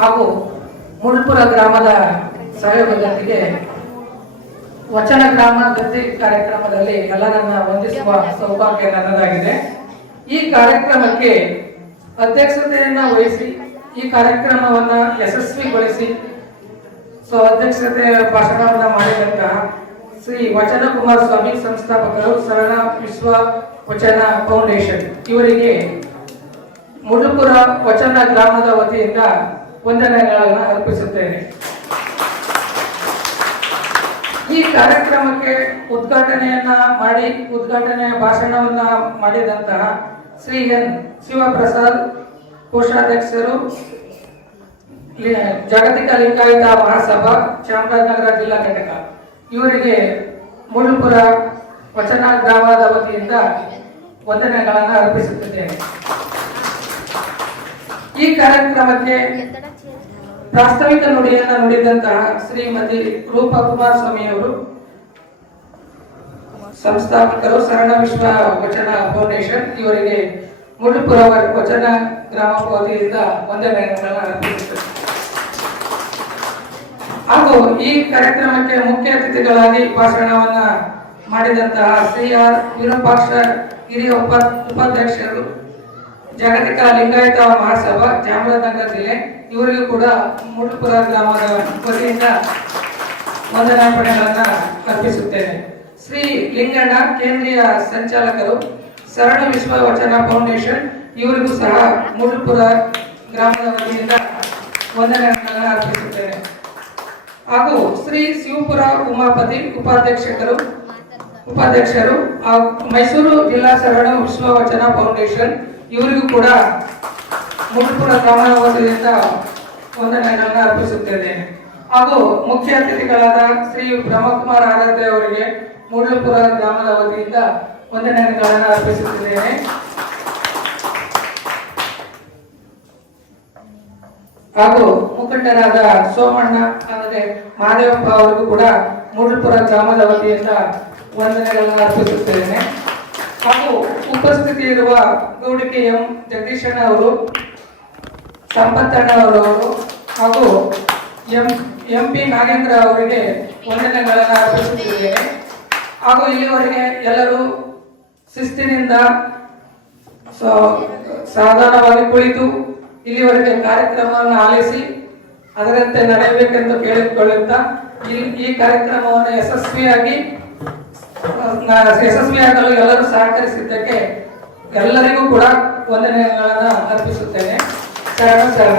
ಹಾಗೂ ಮುಳ್ಪುರ ಗ್ರಾಮದ ಸಹಯೋಗದೊಂದಿಗೆ ವಚನ ಗ್ರಾಮ ಗದ್ದೆ ಕಾರ್ಯಕ್ರಮದಲ್ಲಿ ಎಲ್ಲರನ್ನ ವಂದಿಸುವ ಸೌಭಾಗ್ಯ ನನ್ನದಾಗಿದೆ. ಈ ಕಾರ್ಯಕ್ರಮಕ್ಕೆ ಅಧ್ಯಕ್ಷತೆಯನ್ನ ವಹಿಸಿ, ಈ ಕಾರ್ಯಕ್ರಮವನ್ನ ಯಶಸ್ವಿಗೊಳಿಸಿ ಸೊ ಅಧ್ಯಕ್ಷತೆ ಭಾಷಣವನ್ನ ಮಾಡಿದಂತಹ ಶ್ರೀ ವಚನ ಕುಮಾರ್ ಸ್ವಾಮಿ ಸಂಸ್ಥಾಪಕರು ಸರಳ ವಿಶ್ವ ವಚನ ಫೌಂಡೇಶನ್. ಇವರಿಗೆ ಮುಳುಪುರ ವಚನ ಗ್ರಾಮದ ವತಿಯಿಂದ ವಂದನೆಗಳನ್ನು ಅರ್ಪಿಸುತ್ತೇನೆ. ಈ ಕಾರ್ಯಕ್ರಮಕ್ಕೆ ಉದ್ಘಾಟನೆಯನ್ನ ಮಾಡಿ ಉದ್ಘಾಟನೆ ಭಾಷಣವನ್ನ ಮಾಡಿದಂತಹ ಶ್ರೀ ಎನ್ ಶಿವಪ್ರಸಾದ್, ಕೋಶಾಧ್ಯಕ್ಷರು ಜಾಗತಿಕ ಲಿಂಗಾಯತ ಮಹಾಸಭಾ, ಚಾಮರಾಜನಗರ ಜಿಲ್ಲಾ ಘಟಕ. ಇವರಿಗೆ ಮುಳುಪುರ ವಚನ ಗ್ರಾಮದ ವತಿಯಿಂದ ವಂದನೆಗಳನ್ನು ಅರ್ಪಿಸುತ್ತಿದ್ದೇನೆ. ಈ ಕಾರ್ಯಕ್ರಮಕ್ಕೆ ಪ್ರಾಸ್ತಾವಿಕ ನುಡಿಯನ್ನ ನುಡಿದಂತಹ ಶ್ರೀಮತಿ ರೂಪಾ ಕುಮಾರಸ್ವಾಮಿ ಅವರು ಸಂಸ್ಥಾಪಕರು ಶರಣ ವಿಶ್ವ ವಚನ ಫೌಂಡೇಶನ್. ಇವರಿಗೆ ಮುಡುಪುರ ವಚನ ಗ್ರಾಮ ವತಿಯಿಂದ ವಂದನೆಗಳನ್ನು ಅರ್ಪಿಸುತ್ತೇವೆ ಹಾಗೂ ಈ ಕಾರ್ಯಕ್ರಮಕ್ಕೆ ಮುಖ್ಯ ಅತಿಥಿಗಳಾಗಿ ಭಾಷಣವನ್ನ ಮಾಡಿದಂತಹ ಶ್ರೀ ಆರ್ ವಿರೂಪಾಕ್ಷ ಹಿರಿಯ ಉಪ ಉಪಾಧ್ಯಕ್ಷರು ಜಾಗತಿಕ ಲಿಂಗಾಯತ ಮಹಾಸಭಾ ಚಾಮರಾಜನಗರ ಜಿಲ್ಲೆ ಇವರಿಗೂ ಕೂಡ ಮೂಡಪುರ ಗ್ರಾಮದ ವತಿಯಿಂದ ವಂದನಾರ್ಪಣೆಗಳನ್ನ ಅರ್ಪಿಸುತ್ತೇನೆ. ಶ್ರೀ ಲಿಂಗಣ್ಣ ಕೇಂದ್ರೀಯ ಸಂಚಾಲಕರು ಶರಣ ವಿಶ್ವ ವಚನ ಫೌಂಡೇಶನ್ ಇವರಿಗೂ ಸಹ ಮೂಡಪುರ ಗ್ರಾಮದ ವತಿಯಿಂದ ವಂದನೆಗಳನ್ನ ಅರ್ಪಿಸುತ್ತೇನೆ. ಹಾಗೂ ಶ್ರೀ ಶಿವಪುರ ಉಮಾಪತಿ ಉಪಾಧ್ಯಕ್ಷಕರು, ಉಪಾಧ್ಯಕ್ಷರು ಹಾಗೂ ಮೈಸೂರು ಜಿಲ್ಲಾ ಸರಣ ವಿಶ್ವ ವಚನ ಫೌಂಡೇಶನ್ ಇವರಿಗೂ ಕೂಡ ಗ್ರಾಮದ ವತಿಯಿಂದ ವಂದನೆಗಳನ್ನು ಅರ್ಪಿಸುತ್ತೇನೆ. ಹಾಗೂ ಮುಖ್ಯ ಅತಿಥಿಗಳಾದ ಶ್ರೀ ಬ್ರಹ್ಮಕುಮಾರ್ ಆರಾಧ್ಯ ಅವರಿಗೆ ಮುಳ್ಳುಪುರ ಗ್ರಾಮದ ವತಿಯಿಂದ ವಂದನೆಗಳನ್ನು ಅರ್ಪಿಸುತ್ತಿದ್ದೇನೆ ಹಾಗೂ ಮುಖಂಡರಾದ ಸೋಮಣ್ಣ ಅಂದರೆ ಮಾದೇವಪ್ಪ ಅವರಿಗೂ ಕೂಡ ಮುಳ್ಳುಪುರ ಗ್ರಾಮದ ವತಿಯಿಂದ ವಂದನೆಗಳನ್ನು ಅರ್ಪಿಸುತ್ತೇನೆ. ಹಾಗೂ ಉಪಸ್ಥಿತಿ ಇರುವ ಗೌಡಿಕೆ ಎಂ ಜಗದೀಶಣ್ಣ ಅವರು ಸಂಪತ್ತಣ್ಣ ಅವರು ಹಾಗೂ ಎಂ ಎಂ ಪಿ ನಾಗೇಂದ್ರ ಅವರಿಗೆ ವಂದನೆಗಳನ್ನು ಅರ್ಪಿಸುತ್ತಿದ್ದೇನೆ. ಹಾಗೂ ಇಲ್ಲಿವರೆಗೆ ಎಲ್ಲರೂ ಶಿಸ್ತಿನಿಂದ ಸಾಧಾರಣವಾಗಿ ಕುಳಿತು ಇಲ್ಲಿವರೆಗೆ ಕಾರ್ಯಕ್ರಮವನ್ನು ಆಲಿಸಿ ಅದರಂತೆ ನಡೆಯಬೇಕೆಂದು ಕೇಳಿಕೊಳ್ಳುತ್ತಾ, ಈ ಈ ಕಾರ್ಯಕ್ರಮವನ್ನು ಯಶಸ್ವಿಯಾಗಿ ಯಶಸ್ವಿಯಾಗಲು ಎಲ್ಲರೂ ಸಹಕರಿಸಿದ್ದಕ್ಕೆ ಎಲ್ಲರಿಗೂ ಕೂಡ ವಂದನೆಗಳನ್ನು ಅರ್ಪಿಸುತ್ತೇನೆ. ಶರಣ ಶರಣ